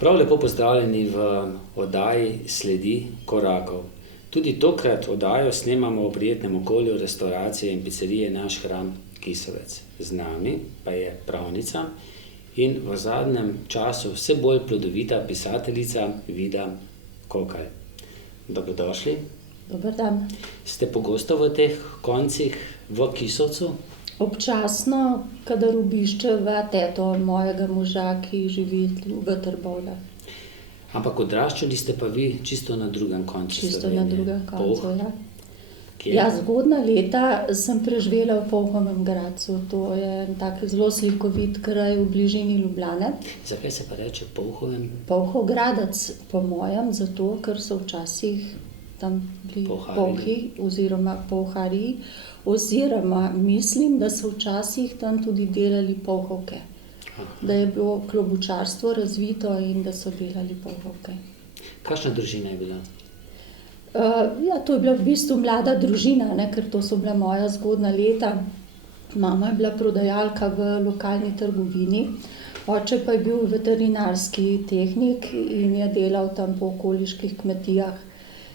Prav lepo pozdravljeni v oddaji Sledi korakov. Tudi tokrat oddajo snemamo v prijetnem okolju restauracije in picerije Naš hram Kisovec. Z nami pa je pravnica in v zadnjem času vse bolj plodovita pisateljica Vida Kokalj. Dobrodošli. Dober dan. Ste pogosto v teh koncih v Kisovcu? Občasno, kadar obiščeva teto mojega moža, ki živi v Trbovljah. Ampak odraščali ste pa vi čisto na drugem koncu Čisto Slovenije. na drugem koncu, ja. Kje? Ja, zgodnja leta sem preživela v Polhovem Gradcu. To je en tak zelo slikovit kraj v bližini Ljubljane. Zakaj se pa reče Polhovem? Polhov Gradec, po mojem, zato, ker so včasih tam bili Polharji. polhi oziroma polharji, oziroma mislim, da so včasih tam tudi delali polhovke. Da je bilo klobučarstvo razvito in da so delali polhovke. Kakšna družina je bila? Ja, to je bila v bistvu mlada družina, ne, ker to so bila moja zgodnja leta. Mama je bila prodajalka v lokalni trgovini, oče pa je bil veterinarski tehnik in je delal tam po okoliških kmetijah,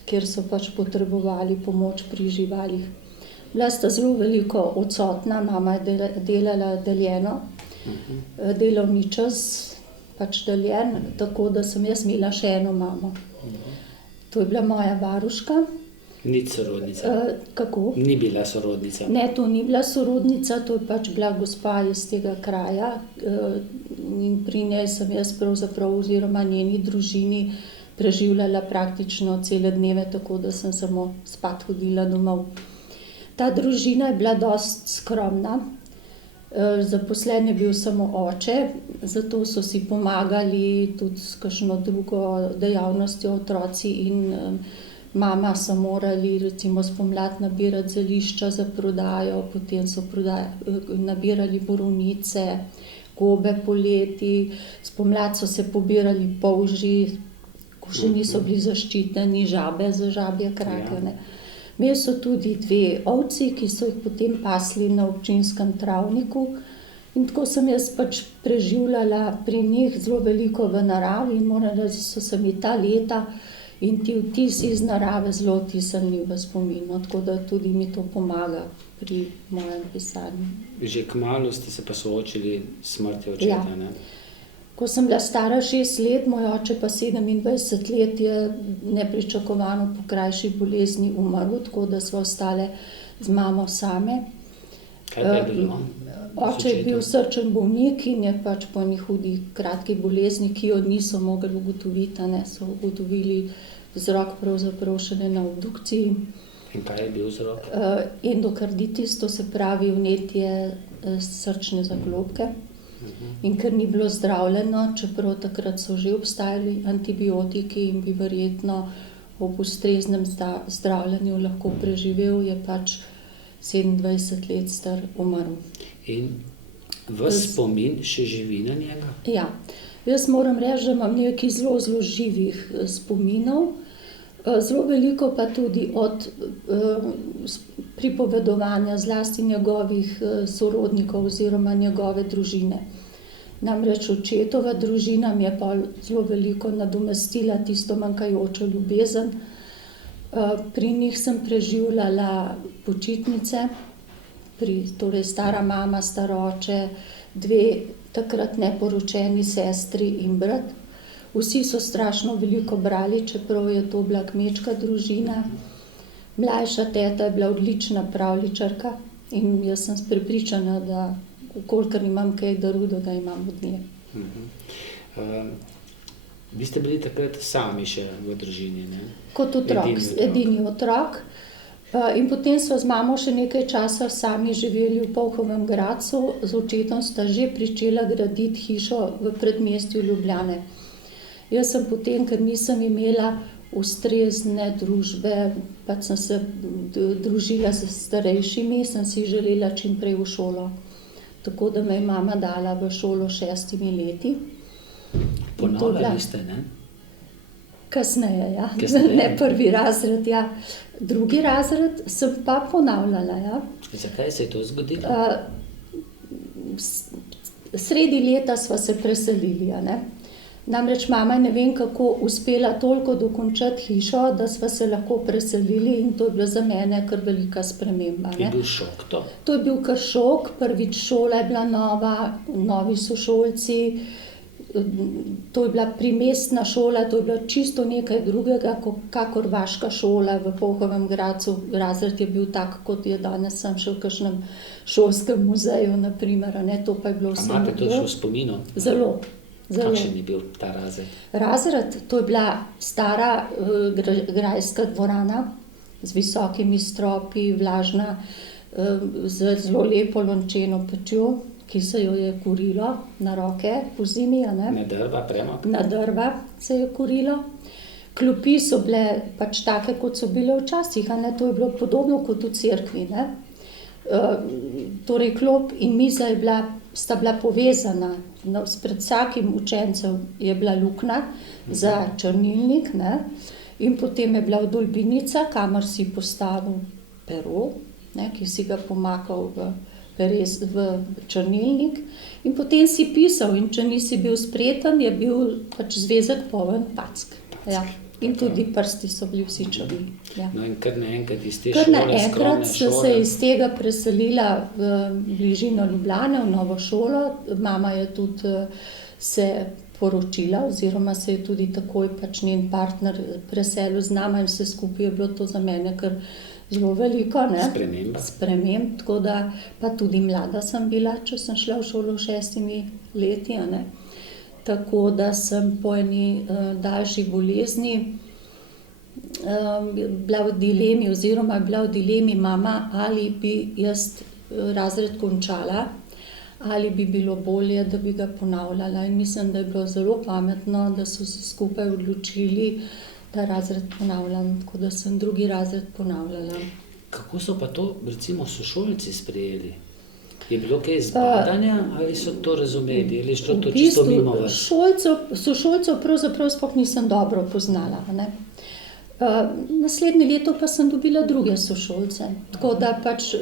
kjer so pač potrebovali pomoč pri živalih. Bila sta zelo veliko odsotna, mama je delala deljeno, delovni čas pač deljen, tako da sem jaz imela še eno mamo. To je bila moja varuška. Nič sorodnica? Kako? Ni bila sorodnica? Ne, to ni bila sorodnica, to je pač bila gospa iz tega kraja in pri njej sem jaz pravzaprav oziroma njeni družini preživljala praktično cele dneve, tako da sem samo spat hodila domov. Ta družina je bila dosti skromna, zaposlen je bil samo oče, zato so si pomagali tudi s kakšno drugo dejavnostjo otroci in mama so morali recimo spomladi nabirati zelišča za prodajo, potem so nabirali borovnice, gobe poleti, spomladi so se pobirali polži, ko še niso bili zaščiteni, žabe za žabje krake, ne. Imeli so tudi 2 ovci, ki so jih potem pasli na občinskem travniku. In tako sem jaz pač preživljala pri njih zelo veliko v naravi in moram reči, so se mi ta leta in ti vtisi iz narave zelo vtisnili v spomin, tako da tudi mi to pomaga pri mojem pisanju. Že kmalu ste se pa soočili s smrtjo očeta, Ja. ne? Ko sem bila stara 6 let, moj oče pa 27 let je nepričakovano po krajši bolezni umrl, tako da sva ostale z mamo same. Kaj pa je bilo? Oče je bil srčen bolnik in je pač po eni hudi kratki bolezni, ki jo niso mogli ugotoviti, ne, so ugotovili vzrok pravzaprav šele na obdukciji. In kaj je bil vzrok? Endokarditis, to se pravi vnetje srčne zaklopke. In ker ni bilo zdravljeno, čeprav takrat so že obstajali antibiotiki in bi verjetno ob ustreznem zdravljenju lahko preživel, je pač 27 let star umrl. In ves spomin še živi na njega? Ja, jaz moram reči, da imam nekaj zelo, zelo živih spominov. Zelo veliko pa tudi od pripovedovanja zlasti njegovih sorodnikov oziroma njegove družine. Namreč očetova družina mi je pa zelo veliko nadomestila tisto manjkajočo ljubezen. Pri njih sem preživljala počitnice, torej stara mama, star oče, 2 takrat neporočeni sestri in brat. Vsi so strašno veliko brali, čeprav je to bila kmečka družina. Mlajša teta je bila odlična pravljičarka in jaz sem prepričana, da v kolikor imam kaj daru, da ga imam od nje. Vi ste bili takrat sami še v družini, ne? Kot otrok, edini otrok. In potem sva z mamo še nekaj časa sami živeli v Polhovem Gradcu, z očetom sta že pričela graditi hišo v predmestju Ljubljane. Jaz sem potem, ker nisem imela ustrezne družbe, pač sem se družila s starejšimi, sem si želela čim prej v šolo. Tako da me je mama dala v šolo 6 leti. Ponavljali ste, ne? Kasneje, ja. Kasneje. Ne 1. razred, ja. 2. razred sem pa ponavljala, ja. Zakaj se je to zgodilo? Sredi leta sva se preselili, a ne. Namreč mama je ne vem kako uspela toliko dokončati hišo, da sva se lahko preselili in to je bila za mene kar velika sprememba. Je bil šok to? To je bil kar šok, prvič šola je bila nova, novi sošolci, to je bila primestna šola, to je bilo čisto nekaj drugega, kakor vaška šola v Polhovem Gradcu. Razred je bil tak, kot je danes, sem še v kakšnem šolskem muzeju, na primer, ne, to pa je bilo vse. A imate to še v spominu? Zelo. Kakšen je bil ta razred? Razred, to je bila stara grajska dvorana z visokimi stropi, vlažna, z zelo lepo lončeno pečjo, ki se jo je kurilo na roke po zimi. Na drva, premog? Na drva se je kurilo. Klopi so bile pač take, kot so bile včasih, ne? To je bilo podobno kot v cerkvi. Ne? Torej klop in miza sta bila povezana. Pred vsakim učencem je bila luknja za črnilnik, ne? In potem je bila vdolbinica, kamor si postavil pero, ne? Ki si ga pomakal v črnilnik in potem si pisal in če nisi bil spreten, je bil pač zvezek poln pack. Ja. In tudi prsti so bili vsi črni. Ja. No in kar naenkrat iz te šole, skromne šole. Kar naenkrat se iz tega preselila v bližino Ljubljane, v novo šolo. Mama je tudi se poročila oziroma se je tudi takoj pač njen partner preselil z nama in vse skupaj je bilo to za mene kar zelo veliko, ne? Sprememb, tako da pa tudi mlada sem bila, če sem šla v šolo 6 leti, ne? Tako da sem po eni daljši bolezni bila v dilemi oziroma bila v dilemi mama, ali bi jaz razred končala, ali bi bilo bolje, da bi ga ponavljala. In mislim, da je bilo zelo pametno, da so se skupaj odločili, da razred ponavljam, tako da sem drugi razred ponavljala. Kako so pa to, recimo, sošolci sprejeli? Je bilo kaj zbadanja ali so to razumeli? Ali je šlo to čisto mimo vas? Sošolcev pravzaprav sploh nisem dobro poznala. Ne? Naslednje leto pa sem dobila druge sošolce. Tako da pač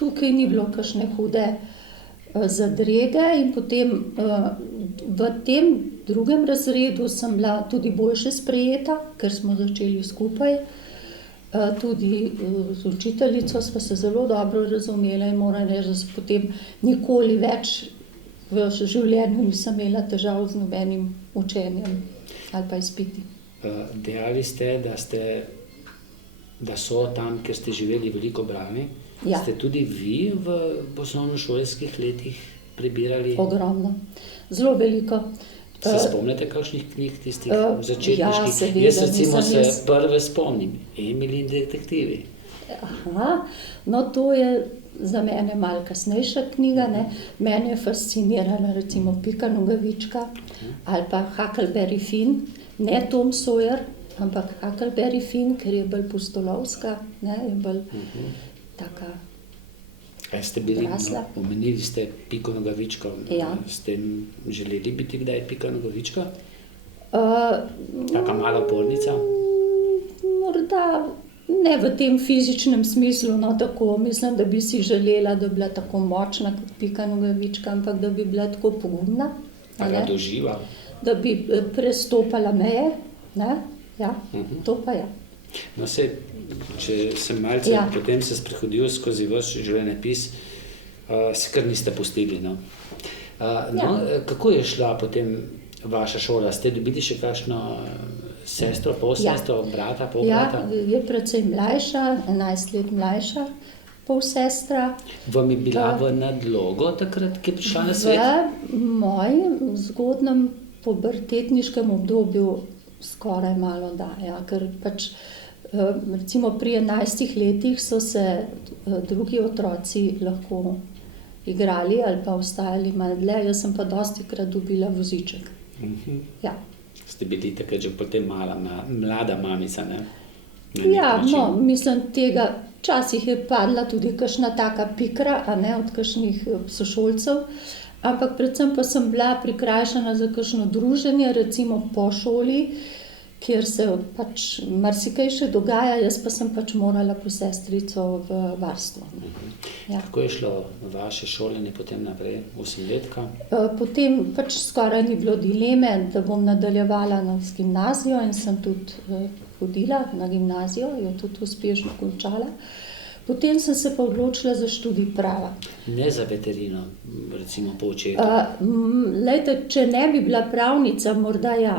tukaj ni bilo kakšne hude zadrege in potem v tem drugem razredu sem bila tudi boljše sprejeta, ker smo začeli skupaj. Tudi z učiteljico sva se zelo dobro razumela in moram reči, da se potem nikoli več v življenju nisem imela težav z nobenim učenjem ali pa izpiti. Dejali ste, da so tam, kjer ste živeli, veliko brali. Ja. Ste tudi vi v osnovnošolskih letih prebirali? Ogromno, zelo veliko. Se spomnite kakšnih knjig tistih začetniških? Ja, seveda. Jaz recimo se prve spomnim, Emil in detektivi. Aha, no to je za mene malo kasnejša knjiga, ne. Mene je fascinirala recimo Pika Nogavička ali pa Huckleberry Finn, ne Tom Sawyer, ampak Huckleberry Finn, ker je bolj pustolovska, ne, je bolj taka ste bili, omenili ste Piko Nogavičko. Ja. Ste želeli biti kdaj Pika Nogavička? Taka mala pornica? Morda ne v tem fizičnem smislu, no tako. Mislim, da bi si želela, da bi bila tako močna kot Pika Nogavička, ampak da bi bila tako pogumna. Radoživa. Da bi prestopala meje, ne? Ja, to pa je. No, če sem malce potem se sprehodil skozi vaš življenjepis, se kar niste pustili. No. Kako je šla potem vaša šola? Ste dobili še kakšno sestro, polsestro, brata, polbrata? Ja, je precej mlajša, 11 let mlajša, polsestra. Vam je bila v nadlogo takrat, ki je prišla na svet? V mojem zgodnem pubertetniškem obdobju skoraj malo da, ja, ker pač recimo pri 11 letih so se drugi otroci lahko igrali ali pa ostajali malo dlje, jaz sem pa dostikrat dobila voziček. Ja. Ste bili takrat že potem mlada mamica, ne? Ja, no, mislim tega, včasih je padla tudi kakšna taka pikra, a ne, od kakšnih sošolcev, ampak predvsem pa sem bila prikrajšana za kakšno druženje, recimo po šoli, kjer se pač marsikaj še dogaja, jaz pa sem pač morala po sestrico v varstvo. Ja. Kako je šlo vaše šolanje potem naprej, 8-letka? Potem pač skoraj ni bilo dileme, da bom nadaljevala z gimnazijo in sem tudi hodila na gimnazijo, jo tudi uspešno končala. Potem sem se pa odločila za študij prava. Ne za veterino, recimo po očetu. Glejte, če ne bi bila pravnica, morda ja.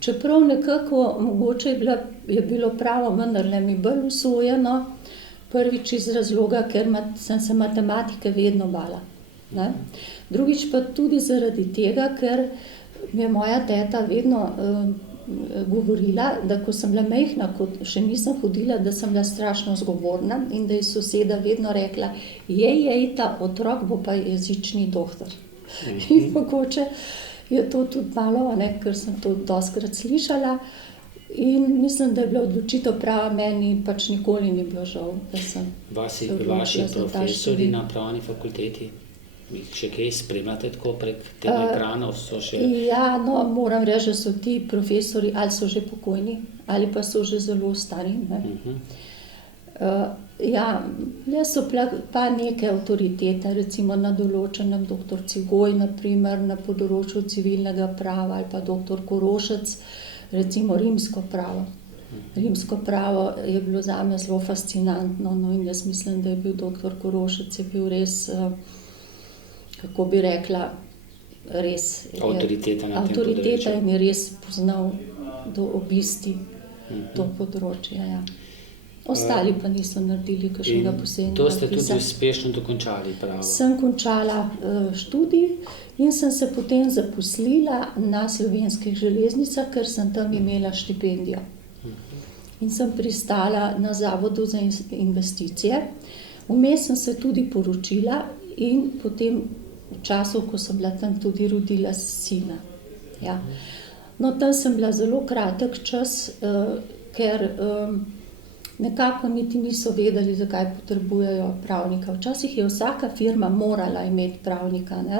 Čeprav nekako mogoče je bilo pravo vendarle mi bolj usvojeno, prvič iz razloga, ker sem se matematike vedno bala. Ne? Drugič pa tudi zaradi tega, ker mi je moja teta vedno govorila, da ko sem bila majhna, ko še nisem hodila, da sem bila strašno zgovorna in da je soseda vedno rekla, ta otrok bo pa jezični doktor. In mogoče je to tudi malo, ker sem to dostikrat slišala in mislim, da je bila odločitev prava, meni pač nikoli ni bilo žal, da sem Vaši profesori na pravni fakulteti, še kaj spremljate tako prek tega ekranov? Ja, no, moram reči, da so ti profesori ali so že pokojni, ali pa so že zelo stari. Ja, so pa neke avtoritete, recimo na določenem doktor Cigoj, na primer, na področju civilnega prava, ali pa doktor Korošec, recimo rimsko pravo. Rimsko pravo je bilo zame zelo fascinantno, no, in jaz mislim, da je bil doktor Korošec je bil res, kako bi rekla, res avtoriteta na tem področju. Avtoriteta in je res poznal do obisti to področje, ja. Ostali pa niso naredili kakšnega posebnega. To ste tudi uspešno dokončali pravo? Sem končala študij in sem se potem zaposlila na Slovenskih železnicah, ker sem tam imela štipendijo. In sem pristala na Zavodu za investicije. Vmes sem se tudi poročila in potem v času, ko sem bila tam, tudi rodila sina. Ja. No, tam sem bila zelo kratek čas, ker nekako niti niso vedeli, zakaj potrebujejo pravnika. Včasih je vsaka firma morala imeti pravnika, ne?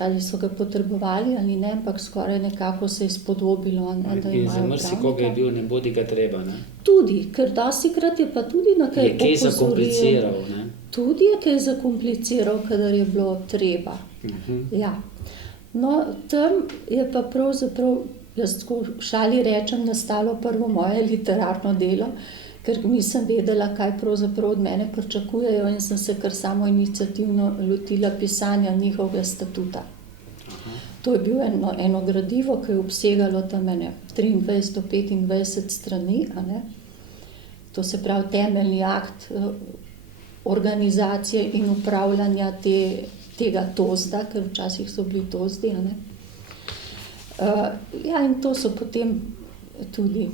Ali so ga potrebovali ali ne, ampak skoraj nekako se je spodobilo, da imajo pravnika. In za marsikoga je bil ne bodi ga treba, ne? Tudi, ker dostikrat je pa tudi na kaj opozoril. Je kaj zakompliciral, ne? Tudi je kaj zakompliciral, kadar je bilo treba. Ja. No, tam je pa pravzaprav, jaz tako v šali rečem, nastalo prvo moje literarno delo, ker nisem vedela, kaj pravzaprav od mene pričakujejo in sem se kar samoiniciativno lotila pisanja njihovega statuta. To je bilo eno gradivo, ki je obsegalo tam 23 do 25 strani, a ne. To se pravi temeljni akt organizacije in upravljanja tega tozda, ker včasih so bili tozdi, a ne. Ja, in to so potem tudi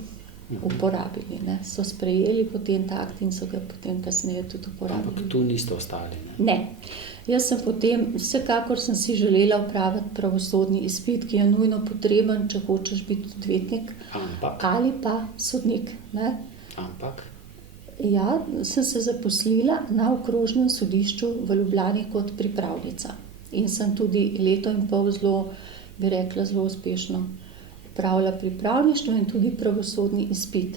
uporabili, ne. So sprejeli potem ta akt in so ga potem kasneje tudi uporabili. Ampak tu niste ostali, ne? Ne. Jaz sem potem, vsekakor sem si želela opraviti pravosodni izpit, ki je nujno potreben, če hočeš biti odvetnik. Ali pa sodnik, ne. Ampak? Ja, sem se zaposlila na okrožnem sodišču v Ljubljani kot pripravnica. In sem tudi 1,5 leta zelo, bi rekla, zelo uspešno opravila pripravništvo in tudi pravosodni izpit.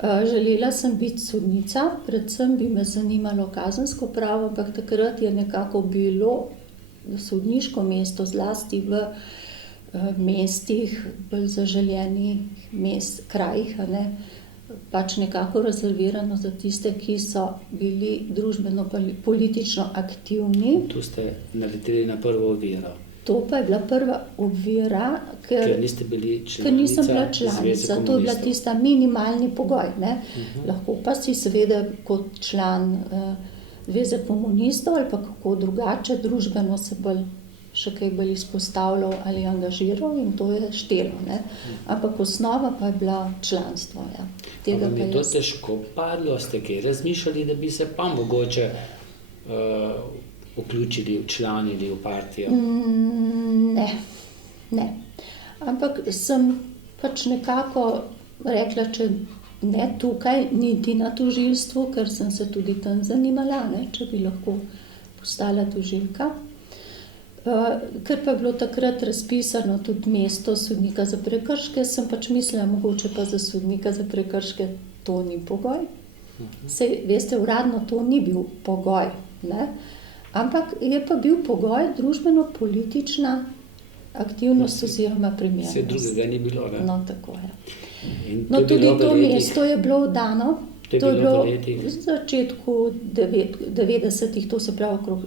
Želela sem biti sodnica, predvsem bi me zanimalo kazensko pravo, ampak takrat je nekako bilo sodniško mesto, zlasti v mestih, bolj zaželenih krajih, a ne, pač nekako rezervirano za tiste, ki so bili družbeno-politično aktivni. Tu ste naleteli na prvo oviro. To pa je bila prva ovira, ker nisem bila članica. To je bila tista minimalni pogoj, ne. Lahko pa si seveda kot član Zveze komunistov ali pa kako drugače družbeno se še kaj bolj izpostavljal ali angažiral in to je štelo, ne. Ampak osnova pa je bila članstvo, ja. Pa vam je to težko padlo, ste kaj razmišljali, da bi se pa mogoče vključili, včlanili v partijo? Ne. Ampak sem pač nekako rekla, če ne tukaj, niti na tožilstvu, ker sem se tudi tam zanimala, ne, če bi lahko postala tožilka. Ker pa je bilo takrat razpisano tudi mesto sodnika za prekrške, sem pač mislila, mogoče pa za sodnika za prekrške to ni pogoj. Sej, veste, uradno to ni bil pogoj, ne? Ampak je pa bil pogoj družbeno-politična aktivnost oziroma primernost. Vse drugega ni bilo, ne? No, tako je. In No, je tudi bilo v to letih- mesto je bilo dano. To je bilo v letih? v začetku 90-ih, to se pravi okrog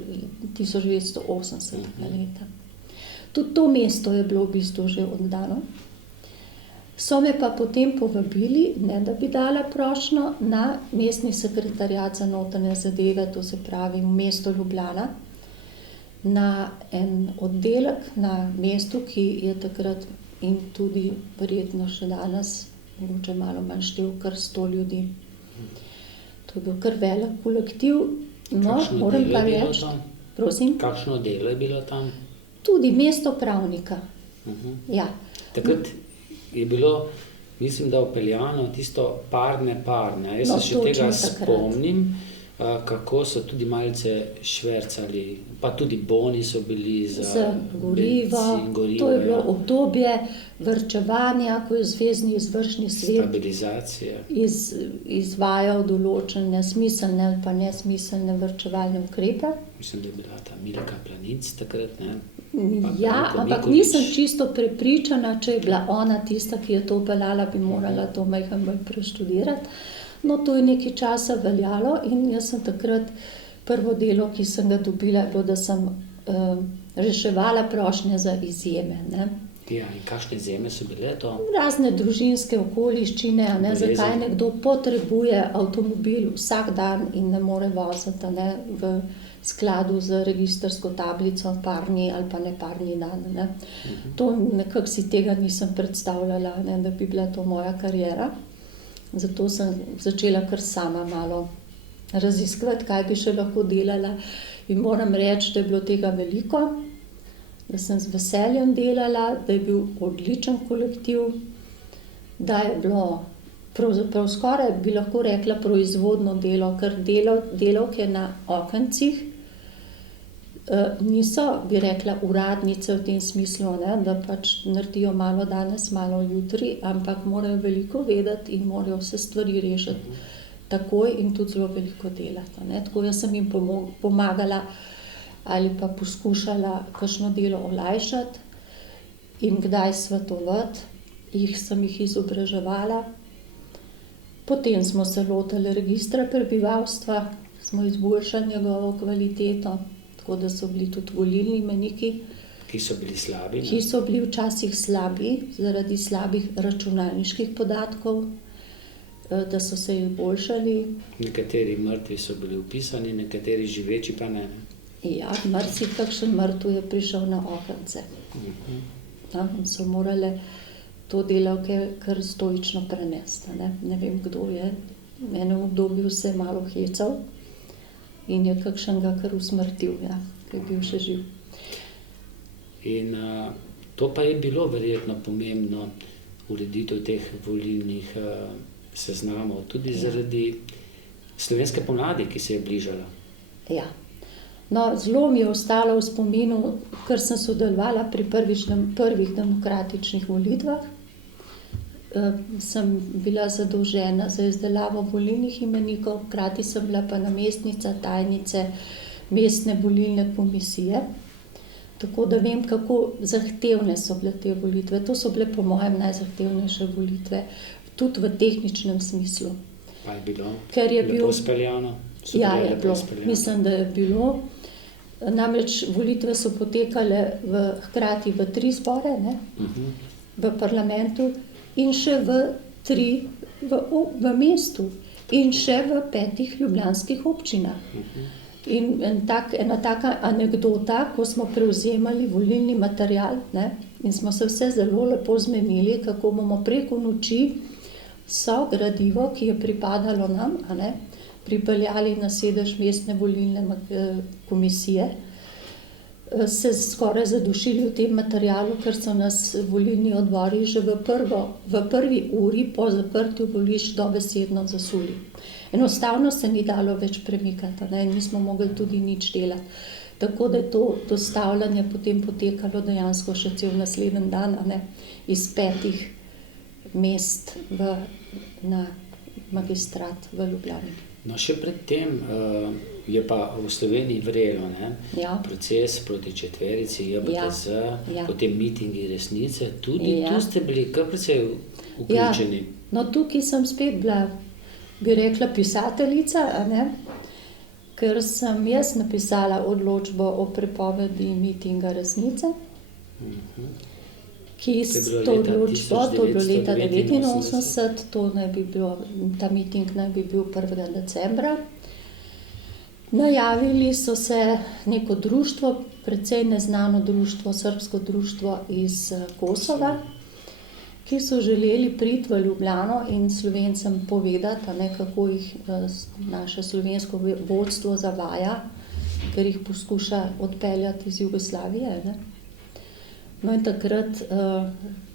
1980 leta. Tudi to mesto je bilo v bistvu že oddano. So me pa potem povabili, ne da bi dala prošnjo, na mestni sekretariat za notranje zadeve, to se pravi v mesto Ljubljana, na en oddelek na mestu, ki je takrat in tudi verjetno še danes, mogoče malo manj štel, kar 100 ljudi. To je bil kar velik kolektiv. No, Kakšno moram delo pa je bilo reči, tam? prosim, Kakšno delo je bilo tam? tudi mesto pravnika. Ja. Takrat je bilo, mislim, da vpeljano tisto parne. Jaz No, se še tega točno takrat. spomnim, kako so tudi malce švercali, pa tudi boni so bili Za gorivo. bencin, gorivo, To je bilo ja. obdobje varčevanja, ko je zvezni izvršni svet Stabilizacija. izvajal določene smiselne ali pa nesmiselne varčevalne ukrepe. Mislim, da je bila ta Milka Planinc takrat, ne? Ja, Branko ampak Mikulič. nisem čisto prepričana, če je bila ona tista, ki je to peljala, bi morala to majhno bolj preštudirati. No, to je nekaj časa veljalo in jaz sem takrat prvo delo, ki sem ga dobila, je bilo, da sem reševala prošnje za izjeme, ne. Ja, in kakšne izjeme so bile to? Razne družinske okoliščine, a ne, Bolezen. zakaj nekdo potrebuje avtomobil vsak dan in ne more voziti, a ne, v skladu z registrsko tablico parni ali pa neparni dan, ne. To nekako si tega nisem predstavljala, ne, da bi bila to moja kariera. Zato sem začela kar sama malo raziskovati, kaj bi še lahko delala. In moram reči, da je bilo tega veliko, da sem z veseljem delala, da je bil odličen kolektiv, da je bilo pravzaprav skoraj, bi lahko rekla, proizvodno delo, ker delavke na okencih niso, bi rekla, uradnice v tem smislu, ne, da pač naredijo malo danes, malo jutri, ampak morajo veliko vedeti in morajo vse stvari rešiti takoj in tudi zelo veliko delati, ne. Tako jaz sem jim pomagala ali pa poskušala kakšno delo olajšati in kdaj svetovati, sem jih izobraževala. Potem smo se lotili registra prebivalstva, smo izboljšali njegovo kvaliteto, tako da so bili tudi volilni imeniki, Ki so bili slabi, ki ne? so bili včasih slabi zaradi slabih računalniških podatkov, da so se izboljšali. Nekateri mrtvi so bili vpisani, nekateri živeči pa ne. Ja, marsikakšen mrtev je prišel na okence. Ja, in so morale to delavke kar stoično prenesti, ne. Ne vem, kdo je v enem obdobju se malo hecal in je kakšnega kar usmrtil, ja, ki je bil še živ. In to pa je bilo verjetno pomembno, ureditev teh volilnih seznamov, tudi zaradi slovenske pomladi, ki se je bližala. Ja. No, zelo mi je ostalo v spominu, ker sem sodelovala pri prvih demokratičnih volitvah. Sem bila zadolžena za izdelavo volilnih imenikov, hkrati sem bila pa namestnica tajnice mestne volilne komisije. Tako da vem, kako zahtevne so bile te volitve. To so bile po mojem najzahtevnejše volitve, tudi v tehničnem smislu. Pa je bilo Ker je lepo bil- speljano? So Ja, bile je lepo bilo. speljane? Mislim, da je bilo. Namreč volitve so potekale hkrati v 3 zbore, ne, v parlamentu in še v 3 v mestu in še v 5 ljubljanskih občinah. In ena taka anekdota, ko smo prevzemali volilni material, ne, in smo se vse zelo lepo zmenili, kako bomo preko noči vso gradivo, ki je pripadalo nam, a ne, pripeljali na sedež mestne volilne komisije, se skoraj zadušili v tem materialu, ker so nas volilni odbori že v prvi uri po zaprtju volišč dobesedno zasuli. Enostavno se ni dalo več premikati, ne, nismo mogli tudi nič delati. Tako da je to dostavljanje potem potekalo dejansko še cel naslednji dan, a ne, iz 5 mest na magistrat v Ljubljani. No, še predtem je pa v Sloveniji vrelo, ne? Ja. Proces proti četverici, JBTZ, potem mitingi resnice, tudi tu ste bili kar precej vključeni. No, tukaj sem spet bila, bi rekla, pisateljica, a ne? Ker sem jaz napisala odločbo o prepovedi mitinga resnice, ki to odločbo, to je bilo leta 1989, ta miting naj bi bil 1. decembra. Najavili so se neko društvo, precej neznano društvo, srbsko društvo iz Kosova, ki so želeli priti v Ljubljano in Slovencem povedati, a ne, kako jih naše slovensko vodstvo zavaja, ker jih poskuša odpeljati iz Jugoslavije, ne. No in takrat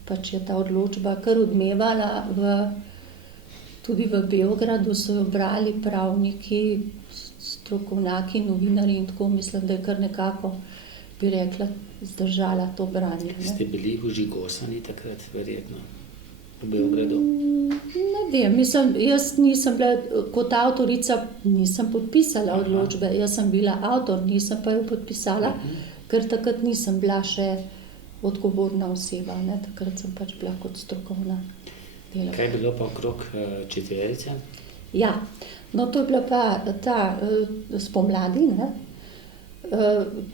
pač je ta odločba kar odmevala, tudi v Beogradu so jo brali pravniki, strokovnjaki, novinarji in tako, mislim, da je kar nekako, bi rekla, zdržala to branje. Ste bili ožigosani takrat, verjetno, v Beogradu? Ne vem, mislim, jaz nisem bila, kot avtorica nisem podpisala odločbe, jaz sem bila avtor, nisem pa jo podpisala, ker takrat nisem bila še odgovorna oseba, ne, takrat sem pač bila kot strokovna delavka. Kaj je bilo pa okrog četverice? Ja, no to je bila pa ta spomladi, ne.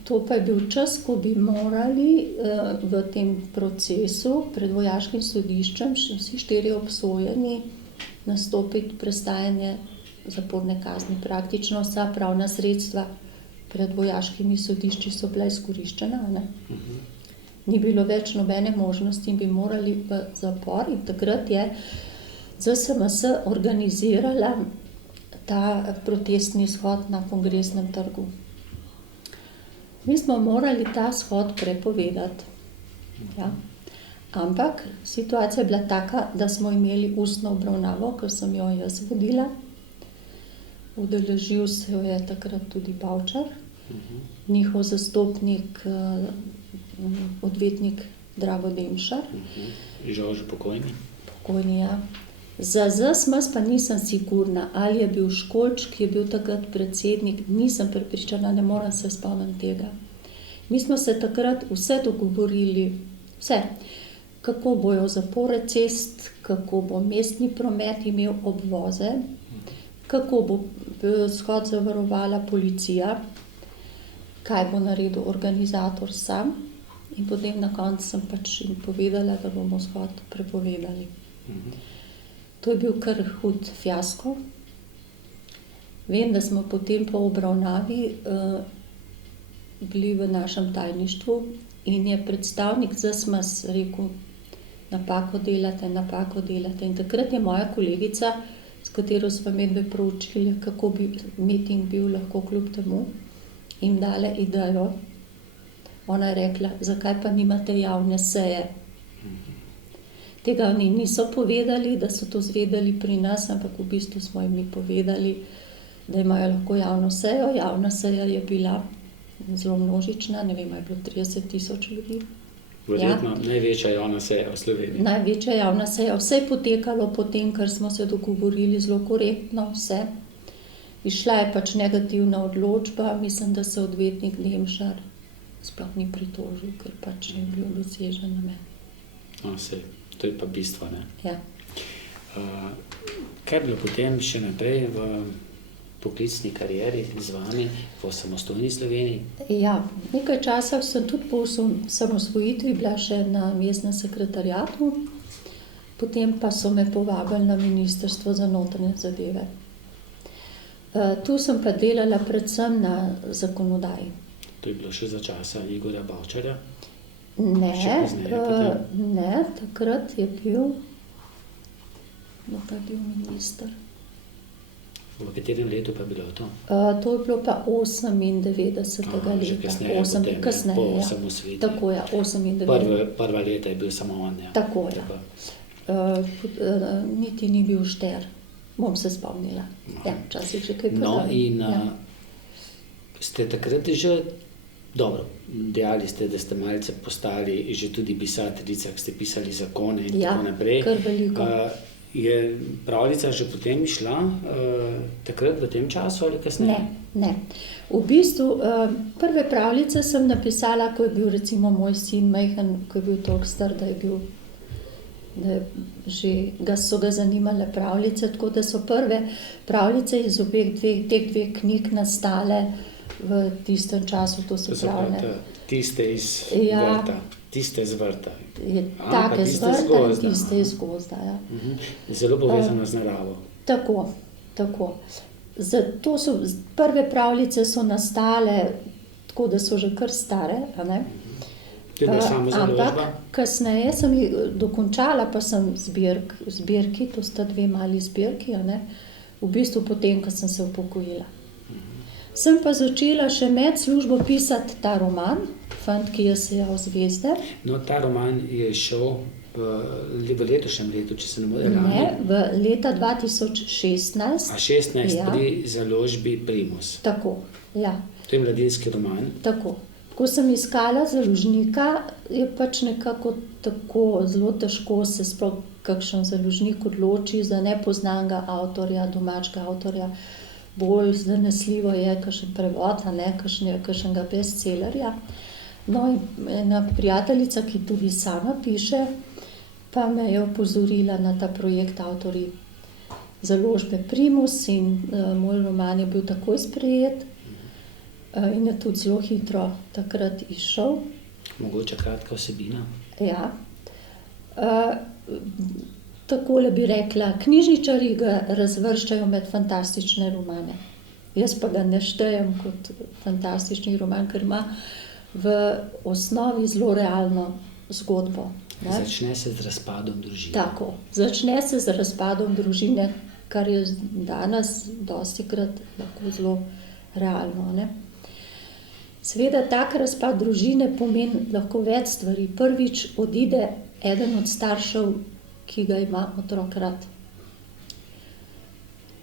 To pa je bil čas, ko bi morali v tem procesu pred vojaškim sodiščem vsi 4 obsojeni nastopiti prestajanje zaporne kazni. Praktično vsa pravna sredstva pred vojaškimi sodišči so bila izkoriščena, ne. Ni bilo več nobene možnosti in bi morali v zapor, in takrat je ZSMS organizirala ta protestni shod na Kongresnem trgu. Mi smo morali ta shod prepovedati. Ja. Ampak situacija je bila taka, da smo imeli ustno obravnavo, ker sem jo jaz vodila. Udeležil se jo je takrat tudi Bavčar, njihov zastopnik, odvetnik Drago Demšar. Žal že pokojni. Pokojni, ja. Za ZSMS pa nisem sigurna, ali je bil Školč, ki je bil takrat predsednik, nisem prepričana, ne morem se spomniti tega. Mi smo se takrat vse dogovorili, vse, kako bojo zapore cest, kako bo mestni promet imel obvoze, kako bo shod zavarovala policija, kaj bo naredil organizator sam, in potem na koncu sem pač jim povedala, da bomo shod prepovedali. To je bil kar hud fiasko. Vem, da smo potem po obravnavi bili v našem tajništvu in je predstavnik ZSMS rekel, napako delate. In takrat je moja kolegica, s katero smo medve proučili, kako bi miting bil lahko kljub temu, jim dala idejo. Ona je rekla, zakaj pa nimate javne seje? Tega oni niso povedali, da so to zvedeli pri nas, ampak v bistvu smo jim mi povedali, da imajo lahko javno sejo. Javna seja je bila zelo množična, ne vem, je bilo 30,000 ljudi. Verjetno največja javna seja v Sloveniji. Največja javna seja. Vse je potekalo potem, ker smo se dogovorili zelo korektno, vse. Išla je pač negativna odločba, mislim, da se odvetnik Demšar sploh ni pritožil, ker pač je bil dosežen namen. No, sej. To je pa bistvo, ne? Ja. Kaj je bilo potem še naprej v poklicni karieri z vami v samostojni Sloveniji? Ja, nekaj časa sem tudi po osamosvojitvi bila še na mestnem sekretariatu, potem pa so me povabili na Ministrstvo za notranje zadeve. Tu sem pa delala predvsem na zakonodaji. To je bilo še za časa Igorja Bavčarja? Ne, takrat je bil, minister. V katerem letu pa je bilo to? To je bilo pa 98. leta. Že kasneje, potem, po osamosvojitvi. Tako je, 98. Prva leta je bil samo on, ja. Tako je. Niti ni bil Šter, bom se spomnila. Ja, včasih že kaj podal. No in ste takrat že Dobro, dejali ste, da ste malce postali že tudi pisateljica, ste pisali zakone in tako naprej. Kar veliko. Je pravljica že potem šla takrat v tem času ali kasneje? Ne. V bistvu prve pravljice sem napisala, ko je bil recimo moj sin majhen, ko je bil toliko star, da so ga zanimale pravljice, tako da so prve pravljice iz teh dveh knjig nastale v tistem času, to se pravi. Tiste iz vrta. Tiste z vrta. Take z vrta in tiste iz gozda. Ja. Zelo povezano z naravo. Tako. Zato so prve pravljice so nastale, tako da so že kar stare. A ne? Ampak kasneje sem jih dokončala, pa sem zbirki, to sta dve mali zbirki, a ne? V bistvu potem, ko sem se upokojila. Sem pa začela še med službo pisati ta roman, Fant, ki je sejal zvezde. No, ta roman je šel v letošnjem letu, če se ne motim. Ne, v leta 2016. 16 pri založbi Primus. Tako, ja. To je mladinski roman. Tako. Ko sem iskala založnika, je pač nekako tako zelo težko se sploh kakšen založnik odloči za nepoznanega avtorja, domačega avtorja. Bolj zanesljivo je kakšen prevod, a ne kakšnega bestsellerja. No, in ena prijateljica, ki tudi sama piše, pa me je opozorila na ta projekt avtorji založbe Primus in moj roman je bil takoj sprejet in je tudi zelo hitro takrat izšel. Mogoče kratka vsebina? Ja. Takole bi rekla, knjižničarji ga razvrščajo med fantastične romane. Jaz pa ga ne štejem kot fantastični roman, ker ima v osnovi zelo realno zgodbo. Ne? Začne se z razpadom družine. Tako, začne se z razpadom družine, kar je danes dostikrat lahko zelo realno. Ne? Seveda, tak razpad družine pomeni lahko več stvari. Prvič odide eden od staršev, ki ga ima otrok rad.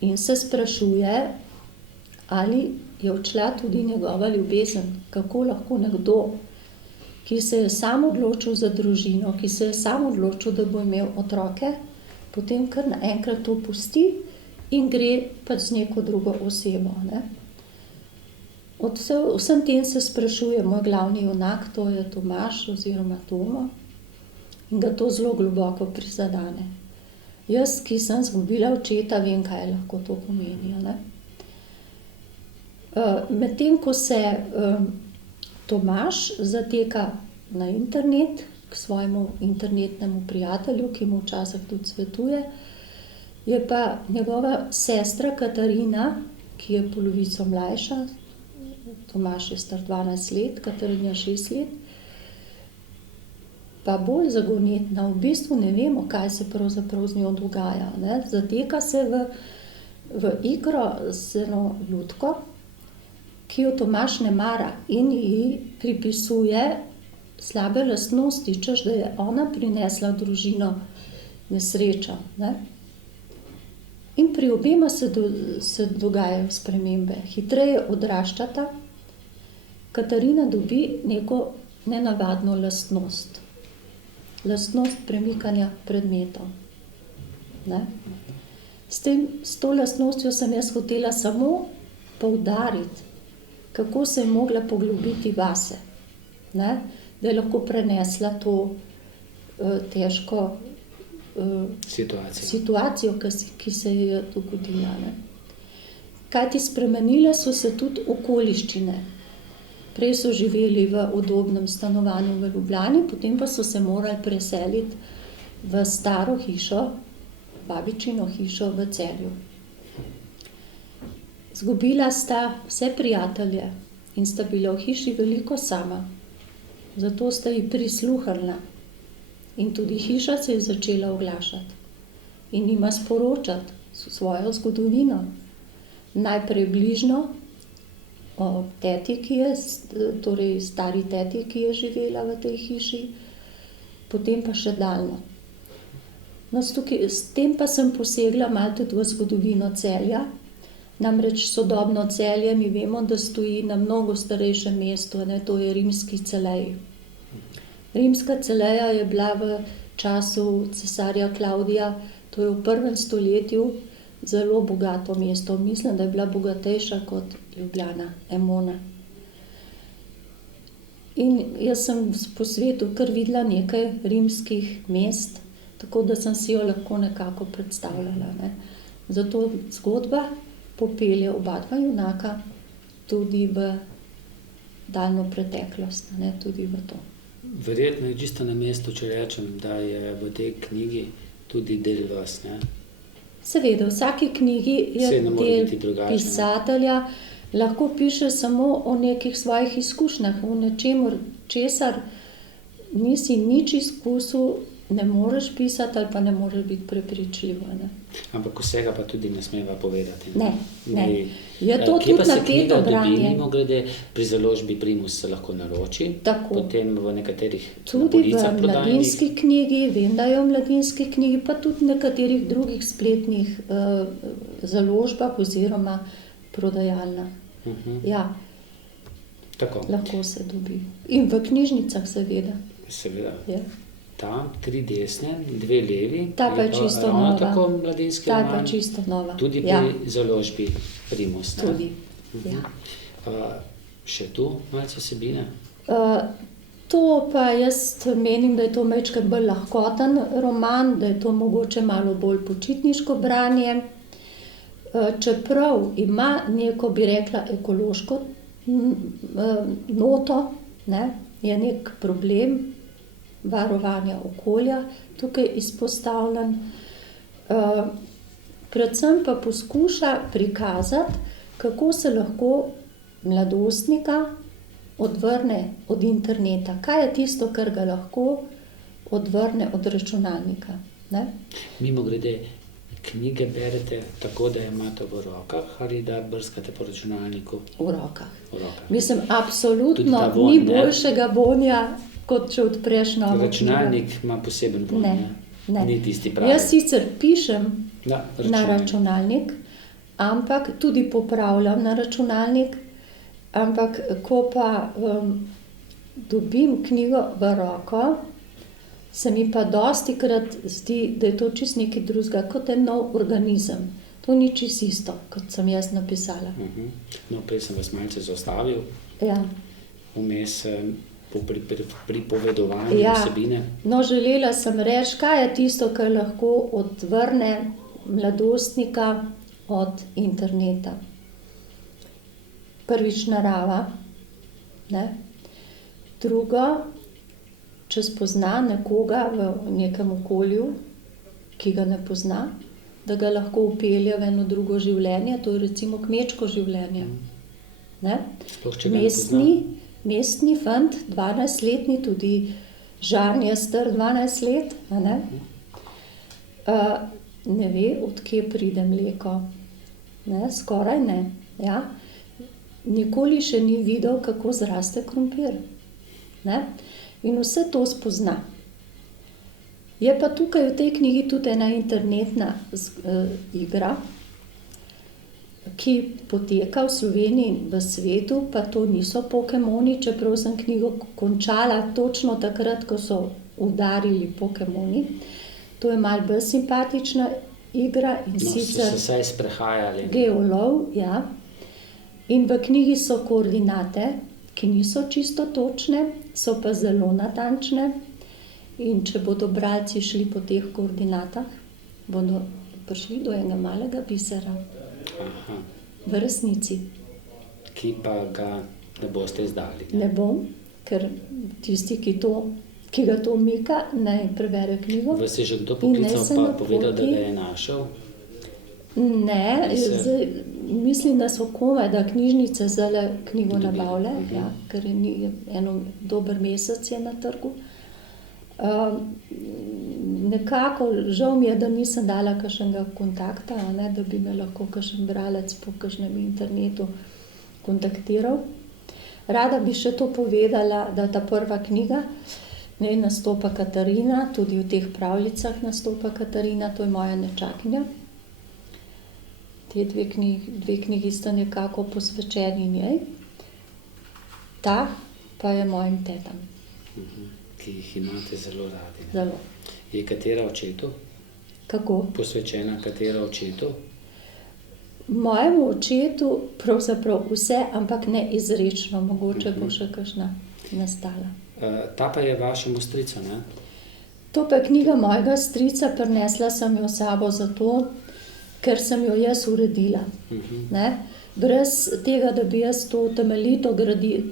In se sprašuje, ali je odšla tudi njegova ljubezen. Kako lahko nekdo, ki se je sam odločil za družino, ki se je sam odločil, da bo imel otroke, potem kar naenkrat to pusti in gre pač z neko drugo osebo. Ne? Vsem tem se sprašuje moj glavni junak, to je Tomaž oziroma Tomo, in ga to zelo globoko prizadene. Jaz, ki sem izgubila očeta, vem, kaj lahko to pomeni. Ne? Medtem ko se Tomaž zateka na internet k svojemu internetnemu prijatelju, ki mu včasih tudi svetuje, je pa njegova sestra Katarina, ki je polovico mlajša, Tomaž je star 12 let, Katarina 6 let, pa bolj zagonetna. V bistvu ne vemo, kaj se pravzaprav z njo dogaja. Ne? Zateka se v igro z eno lutko, ki jo Tomaž ne mara in ji pripisuje slabe lastnosti, češ da je ona prinesla v družino nesrečo. Ne? In pri obema se dogajajo spremembe. Hitreje odraščata, Katarina dobi neko nenavadno lastnost. Lastnost premikanja predmetov. Ne? S to lastnostjo sem jaz hotela samo poudariti, kako se je mogla poglobiti vase. Ne? Da je lahko prenesla to težko situacijo, ki se je dogodila. Ne? Kajti spremenile so se tudi okoliščine. Prej so živeli v udobnem stanovanju v Ljubljani, potem pa so se morali preseliti v staro hišo, babičino hišo v Celju. Zgubila sta vse prijatelje in sta bila v hiši veliko sama. Zato sta ji prisluhnila. In tudi hiša se je začela oglašati in jima sporočati svojo zgodovino. Najprej bližno, o teti, torej stari teti, ki je živela v tej hiši, potem pa še daljno. No, s tem pa sem posegla malo tudi v zgodovino Celja, Namreč sodobno Celje, mi vemo, da stoji na mnogo starejšem mestu, ne, to je Rimski Celej. Rimska Celeja je bila v času cesarja Klavdija, to je v 1. stoletju, zelo bogato mesto. Mislim, da je bila bogatejša kot Ljubljana, Emona. In jaz sem po svetu kar videla nekaj rimskih mest, tako da sem si jo lahko nekako predstavljala, ne. Zato zgodba popelje oba dva junaka tudi v daljno preteklost, ne, tudi v to. Verjetno je čisto na mestu, če rečem, da je v tej knjigi tudi del vas, ne? Seveda, v vsaki knjigi je Saj ne more del biti drugače, ne. pisatelja, lahko piše samo o nekih svojih izkušnjah, o nečemer, česar nisi nič izkusil, ne moreš pisati ali pa ne moreš biti prepričljiv, ne. Ampak vsega pa tudi ne smeva povedati. Ne, ne. Ni- Je to Kje pa tudi se napeto knjiga dobi? branje. Mimogrede, pri založbi Primus se lahko naroči, Tako. potem v nekaterih Tudi v policah prodajnih. Mladinski knjigi, vem, da je v Mladinski knjigi, pa tudi nekaterih drugih spletnih založbah oziroma prodajalnah. Ja, Tako, lahko se dobi. In v knjižnicah seveda. seveda. Ja. Tam 3 desne, 2 levi. Ta pa je čisto ravno nova. tako mladinski Ta je roman. pa čisto nova. Tudi pri Ja, založbi Primus, ne? tudi. Ja. Še tu malce vsebine? To pa jaz menim, da je to majčkeno bolj lahkoten roman, da je to mogoče malo bolj počitniško branje. Čeprav ima neko, bi rekla, ekološko noto, ne, je neki problem varovanja okolja tukaj izpostavljen. Predvsem pa poskuša prikazati, kako se lahko mladostnika odvrne od interneta. Kaj je tisto, kar ga lahko odvrne od računalnika, ne? Mimogrede, knjige berete tako, da imate v rokah ali da brskate po računalniku V rokah. v rokah? Mislim, Tudi absolutno ta vonj, ni ne? boljšega vonja, kot če odpreš novo knjigo. Računalnik ima poseben vonj, Ne, ne. Ni tisti pravi. Jaz sicer pišem Ja, na računalnik, ampak tudi popravljam na računalnik, ampak ko pa dobim knjigo v roko, se mi pa dostikrat zdi, da je to čisto nekaj drugega, kot en nov organizem. To ni čisto isto, kot sem jaz napisala. No, prej sem vas malce zaustavil, Ja. vmes po pripovedovanju Ja. vsebine. No, želela sem reči, kaj je tisto, kar lahko odvrne mladostnika od interneta. Prvič narava, ne? Drugo, če spozna nekoga v nekem okolju, ki ga ne pozna, da ga lahko vpelje v eno drugo življenje, to je recimo kmečko življenje. Ne? Sploh, če ga ne pozna. Mestni fant, 12-letni, tudi Žan je star 12 let, a ne? Ne ve, od kje pride mleko. Ne? Skoraj ne. Ja? Nikoli še ni videl, kako zraste krompir. Ne? In vse to spozna. Je pa tukaj v tej knjigi tudi ena internetna igra, ki poteka v Sloveniji in v svetu, pa to niso Pokemoni, čeprav sem knjigo končala točno takrat, ko so udarili Pokemoni. To je malo bolj simpatična igra in No, so sicer se vsaj sprehajali. geolov, ja. In v knjigi so koordinate, ki niso čisto točne, so pa zelo natančne. In če bodo bralci šli po teh koordinatah, bodo prišli do enega malega bisera. Aha. V resnici. Ki pa ga ne boste izdali. Ne bom, ker tisti, ki ga to mika, naj prebere knjigo. Vas je že kdo In naj poklical se pa povedal, da napoti. ga je našel? Ne, zdaj, mislim, da so komaj, da knjižnice zdajle knjigo Dobili. nabavile, ja, ker je eno dober mesec je na trgu. Nekako, žal mi je, da nisem dala kakšnega kontakta, a ne, da bi me lahko kakšen bralec po kakšnem internetu kontaktiral. Rada bi še to povedala, da ta prva knjiga, ne, nastopa Katarina, tudi v teh pravljicah nastopa Katarina, to je moja nečakinja. Te dve knjigi sta nekako posvečeni njej. Ta pa je mojim tetam. Ki jih imate zelo radi. Zelo. Je katera očetu? Kako? Posvečena katera očetu? Mojemu očetu pravzaprav vse, ampak ne izrečno. Mogoče bo še kakšna nastala. Ta pa je vašemu stricu, ne? To pa je knjiga mojega strica, prinesla sem jo s sabo zato, ker sem jo jaz uredila. Ne? Brez tega, da bi jaz to temeljito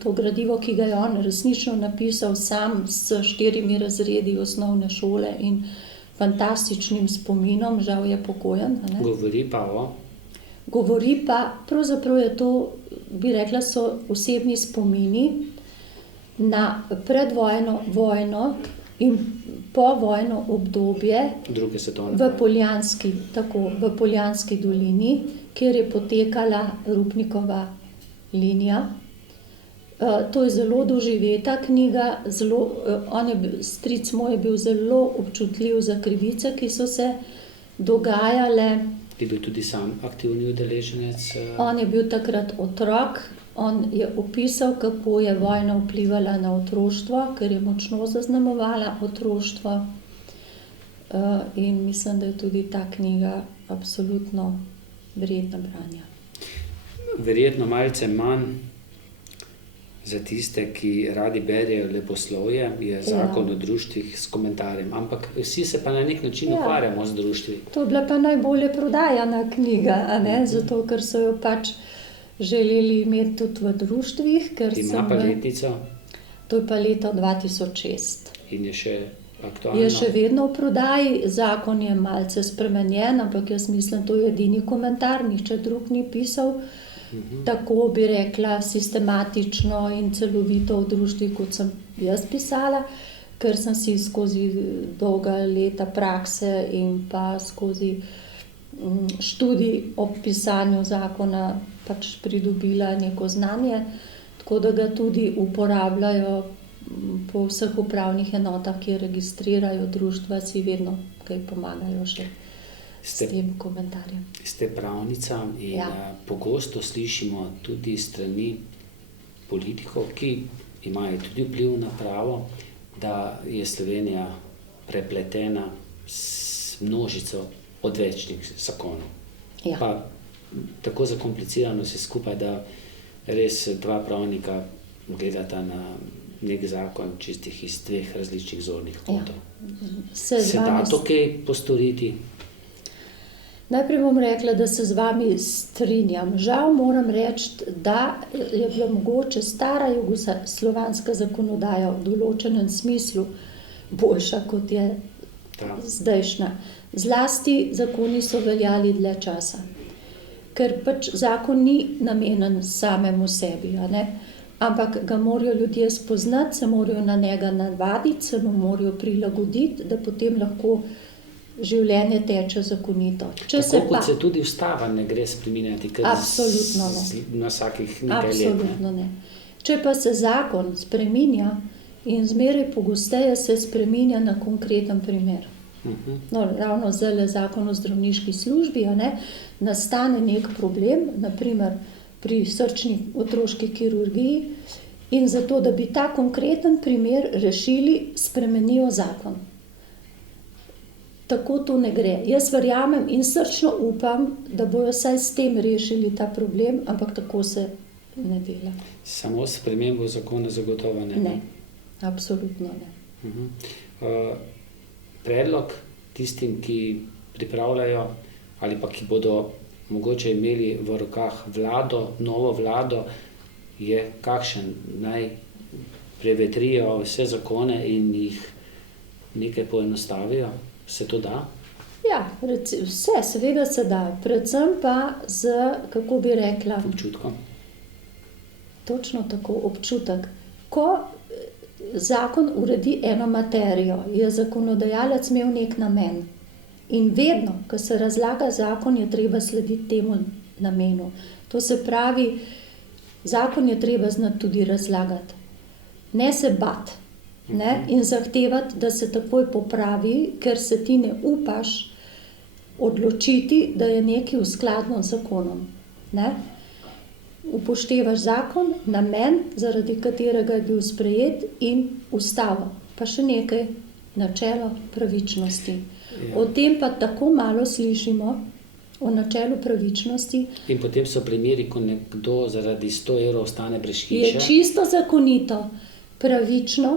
to gradivo, ki ga je on resnično napisal sam s 4 razredi osnovne šole in fantastičnim spominom, žal je pokojen. Ne? Govori pa, pravzaprav je to, bi rekla, so osebni spomini na predvojno vojno in povojno obdobje v Poljanski dolini, kjer je potekala Rupnikova linija. To je zelo doživeta knjiga, stric moj je bil zelo občutljiv za krivice, ki so se dogajale. Je bil tudi sam aktivni udeleženec? On je bil takrat otrok, on je opisal, kako je vojna vplivala na otroštvo, ker je močno zaznamovala otroštvo. In mislim, da je tudi ta knjiga absolutno vredna branja. Verjetno malce manj za tiste, ki radi berejo leposlovje, je Zakon o društvih s komentarjem. Ampak vsi se pa na nek način ukvarjamo z društvi. To je bila pa najbolje prodajana knjiga, a ne? Zato, ker so jo pač želeli imeti tudi v društvih. Ima pa letnico? To je pa leto 2006. In je še aktualno? Je še vedno v prodaji, zakon je malce spremenjen, ampak jaz mislim, to je edini komentar, nihče drug ni pisal. Tako bi rekla sistematično in celovito v društvih, kot sem jaz pisala, ker sem si skozi dolga leta prakse in pa skozi študij ob pisanju zakona pač pridobila neko znanje, tako da ga tudi uporabljajo po vseh upravnih enotah, ki registrirajo društva, si vedno kaj pomagajo še s tem komentarjem. Ste pravnica in pogosto slišimo tudi strani politikov, ki imajo tudi vpliv na pravo, da je Slovenija prepletena s množico odvečnih zakonov. Pa tako zakomplicirano se skupaj, da res dva pravnika gledata na nek zakon čistih iz 2 različnih zornih kotov. Se da to kaj postoriti? Najprej bom rekla, da se z vami strinjam. Žal moram reči, da je bila mogoče stara jugoslovanska zakonodaja v določenem smislu boljša, kot je zdajšnja. Zlasti zakoni so veljali dlje časa. Ker pač zakon ni namenjen samemu sebi, a ne? Ampak ga morajo ljudje spoznati, se morajo na njega navaditi, se mu morajo prilagoditi, da potem lahko življenje teče zakonito. Kot se tudi ustava ne gre spreminjati, ker absolutno ne. Na vsakih nekaj let. Absolutno ne. Če pa se zakon spreminja in zmeraj pogosteje se spreminja na konkreten primer. No, ravno zdaj zakon o zdravniški službi, a ne, nastane nek problem, naprimer pri srčni otroški kirurgiji, in zato, da bi ta konkreten primer rešili, spremenijo zakon. Tako to ne gre. Jaz verjamem in srčno upam, da bojo vsaj s tem rešili ta problem, ampak tako se ne dela. Samo spremembo zakona zagotovo ne? Ne, absolutno ne. Predlog tistim, ki pripravljajo ali pa ki bodo mogoče imeli v rokah vlado, novo vlado, je kakšen? Naj prevetrijo vse zakone in jih nekaj poenostavijo? Se to da? Ja, vse, seveda se da. Predvsem pa z, kako bi rekla... Občutkom? Točno tako, občutek. Ko zakon uredi eno materijo, je zakonodajalec imel nek namen. In vedno, ko se razlaga zakon, je treba slediti temu namenu. To se pravi, zakon je treba znati tudi razlagati. Ne se bati. Ne? In zahtevati, da se takoj popravi, ker se ti ne upaš odločiti, da je nekaj v skladno z zakonom. Ne? Upoštevaš zakon, namen, zaradi katerega je bil sprejet, in ustavo. Pa še nekaj, načelo pravičnosti. O tem pa tako malo slišimo, o načelu pravičnosti. In potem so primeri, ko nekdo zaradi 100 evrov ostane brez hiše. Je čisto zakonito, pravično,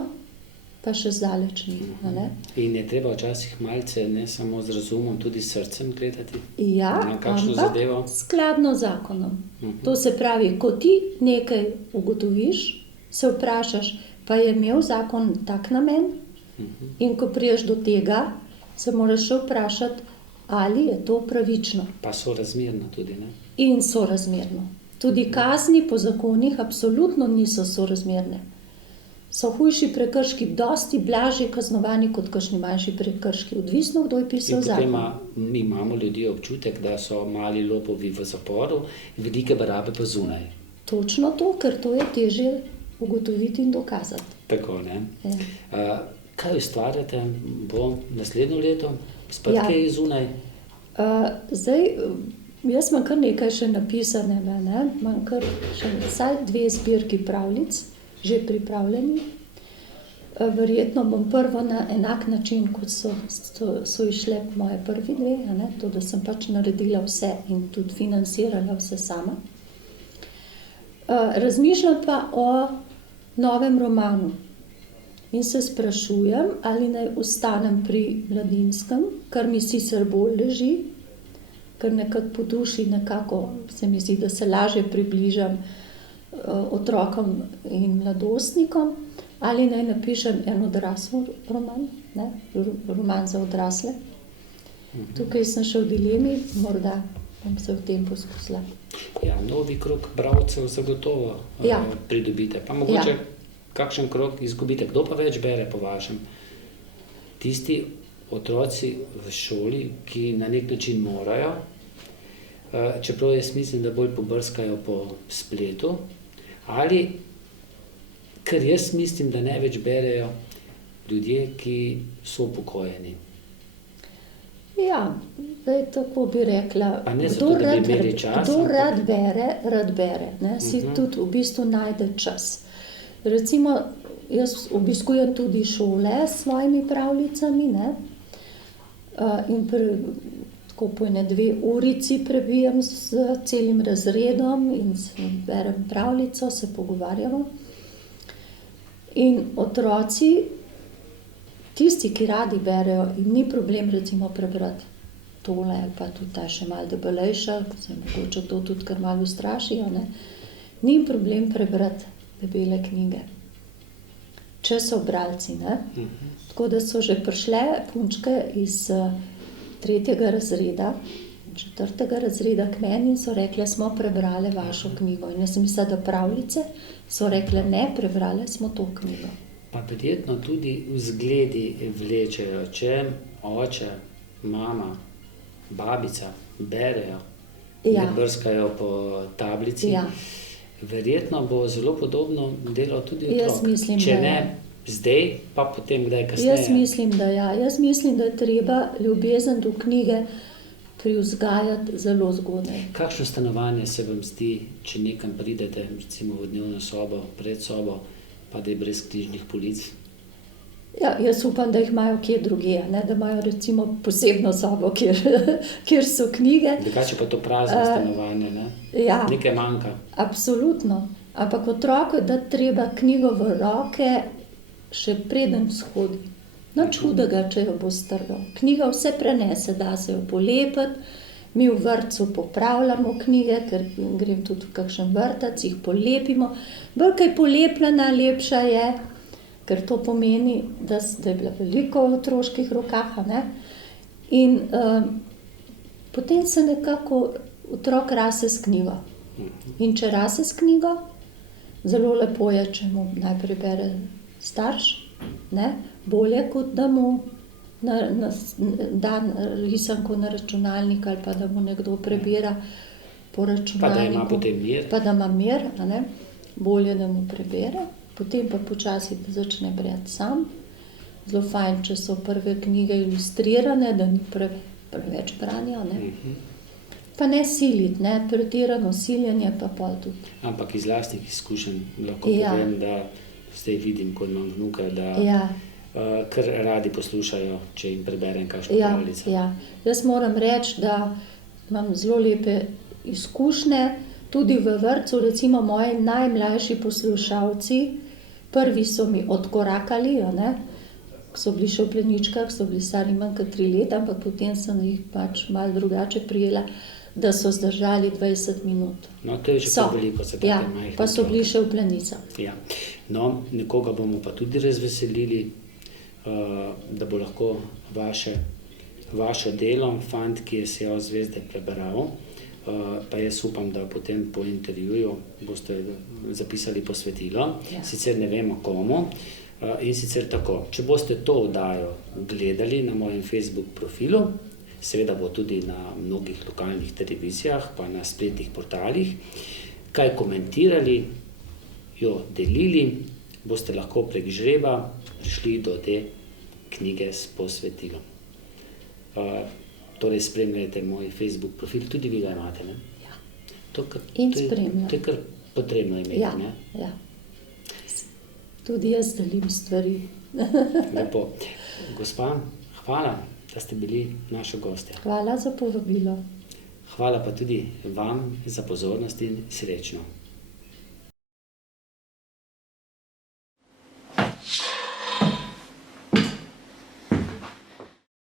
pa še zdaleč ni. A ne? In je treba včasih malce ne samo z razumom, tudi s srcem gledati Ja, na kakšno ampak zadevo. skladno z zakonom. To se pravi, ko ti nekaj ugotoviš, se vprašaš, pa je imel zakon tak namen, in ko priješ do tega, se moraš še vprašati, ali je to pravično Pa sorazmerno tudi, ne? in sorazmerno. Tudi kazni po zakonih absolutno niso sorazmerne. So hujši prekrški dosti blažje kaznovani kot kakšni manjši prekrški, odvisno, kdo je In pisal potem zakon. imamo ljudje občutek, da so mali lopovi v zaporu, velike barabe pa zunaj. Točno to, ker to je težje ugotoviti in dokazati. Tako, ne? Ja. Kaj ustvarjate, bo naslednjo leto? Spet Ja. kaj zunaj? Zdaj, jaz imam kar nekaj še napisanega, ne? Imam kar še vsaj 2 zbirki pravljic, že pripravljeni. Verjetno bom prvo na enak način, kot so išle moje prvi 2, a ne? To, da sem pač naredila vse in tudi financirala vse sama. Razmišljam pa o novem romanu. In se sprašujem, ali naj ostanem pri mladinskem, kar mi sicer bolj leži, ker nekako po duši nekako se mi zdi, da se lažje približam otrokom in mladostnikom, ali naj napišem en odrasel roman, ne? Roman za odrasle. Tukaj sem še v dilemi, morda bom se v tem poskusila. Ja, novi krog bralcev zagotovo Ja. pridobite. Pa mogoče Ja. kakšen krog izgubite. Kdo pa več bere po vašem? Tisti otroci v šoli, ki na nek način morajo, čeprav jaz mislim, da bolj pobrskajo po spletu, ali, ker jaz mislim, da največ berejo ljudje, ki so upokojeni. Ja, zdaj tako bi rekla, Pa ne zato, da bi imeli čas, kdo ampak- rad bere, ne? Si tudi v bistvu najde čas. Recimo, jaz obiskujem tudi šole s svojimi pravljicami, ne? In tako po ene 2 urici prebijem s celim razredom in berem pravljico, se pogovarjamo. In otroci, tisti, ki radi berejo, in ni problem recimo prebrati tole ali pa tudi ta še malo debelejša, se mogoče to tudi kar malo ustrašijo, ne? Ni jim problem prebrati debele knjige, če so bralci, ne? Tako da so že prišle punčke iz 3. razreda, 4. razreda k meni in so rekle, smo prebrale vašo knjigo. In jaz sem mislila, da pravljice, so rekle, ne, prebrale smo to knjigo. Pa verjetno tudi vzgledi vlečejo, če oče, mama, babica berejo, Ja. ne brskajo po tablici. Ja. Verjetno bo zelo podobno delal tudi otrok. Jaz mislim, če da ne je. zdaj, pa potem kdaj kasneje. Jaz mislim, da ja. Jaz mislim, da je treba ljubezen do knjige privzgajati zelo zgodaj. Kakšno stanovanje se vam zdi, če nekam pridete, recimo v dnevno sobo, pred sobo, pa da je brez knjižnih polic? Ja, jaz upam, da jih imajo kje drugje, ne? Da imajo recimo posebno sobo, kjer so knjige. Drugače pa to prazno stanovanje, ne? Ja. Nekaj manjka. Absolutno. Ampak otroku je dati treba knjigo v roke, še preden shodi. Nič hudega, če jo bo strgal. Knjiga vse prenese, da se jo polepiti. Mi v vrtcu popravljamo knjige, ker grem tudi v kakšen vrtec, jih polepimo. Bolj kaj polepljena, lepša je, ker to pomeni, da je bila veliko v otroških rokah, a ne? In potem se nekako otrok rase s knjigo. In če rase s knjigo, zelo lepo je, če mu najprej bere starš, ne? Bolje, kot da mu da risanko na računalnik ali pa da mu nekdo prebira po računalniku. Pa da ima potem mir. Pa da ima mir, a ne? Bolje, da mu prebere, potem pa počasi začne brati sam. Zelo fajn, če so prve knjige ilustrirane, da ni preveč branja, ne. Pa ne siliti, ne, pretirano siljenje pa pol tudi. Ampak iz lastnih izkušenj lahko Ja. povem, da zdaj vidim, ko imam vnuka, da Ja, kar radi poslušajo, če jim preberem kakšno ja, pravljico. ja. Jaz moram reči, da imam zelo lepe izkušnje, tudi v vrtcu, recimo moji najmlajši poslušalci, prvi so mi odkorakali, a ne, ko so bili še v pleničkah, so bili stari manj kot 3 leta, ampak potem sem jih pač malo drugače prijela, da so zdržali 20 minut. No, to je že kar veliko za take Ja, majhne pa so bili otroke. še v plenicah. Ja. No, nekoga bomo pa tudi razveselili, da bo lahko vaše delo, fant, ki je Sijal zvezde prebral, pa jaz upam, da potem po intervjuju boste zapisali posvetilo, Ja. sicer ne vemo komu, in sicer tako, če boste to oddajo gledali na mojem Facebook profilu, seveda bo tudi na mnogih lokalnih televizijah, pa na spletnih portalih, kaj komentirali, jo delili, boste lahko prek žreba prišli do te knjige s posvetilom. Torej spremljajte moj Facebook profil, tudi vi ga imate, ne? Ja. To In je spremljam. kar potrebno imeti, Ja, ne? ja. Tudi jaz delim stvari. Lepo. Gospa, hvala, da ste bili naša gostja. Hvala za povabilo. Hvala pa tudi vam za pozornost in srečno.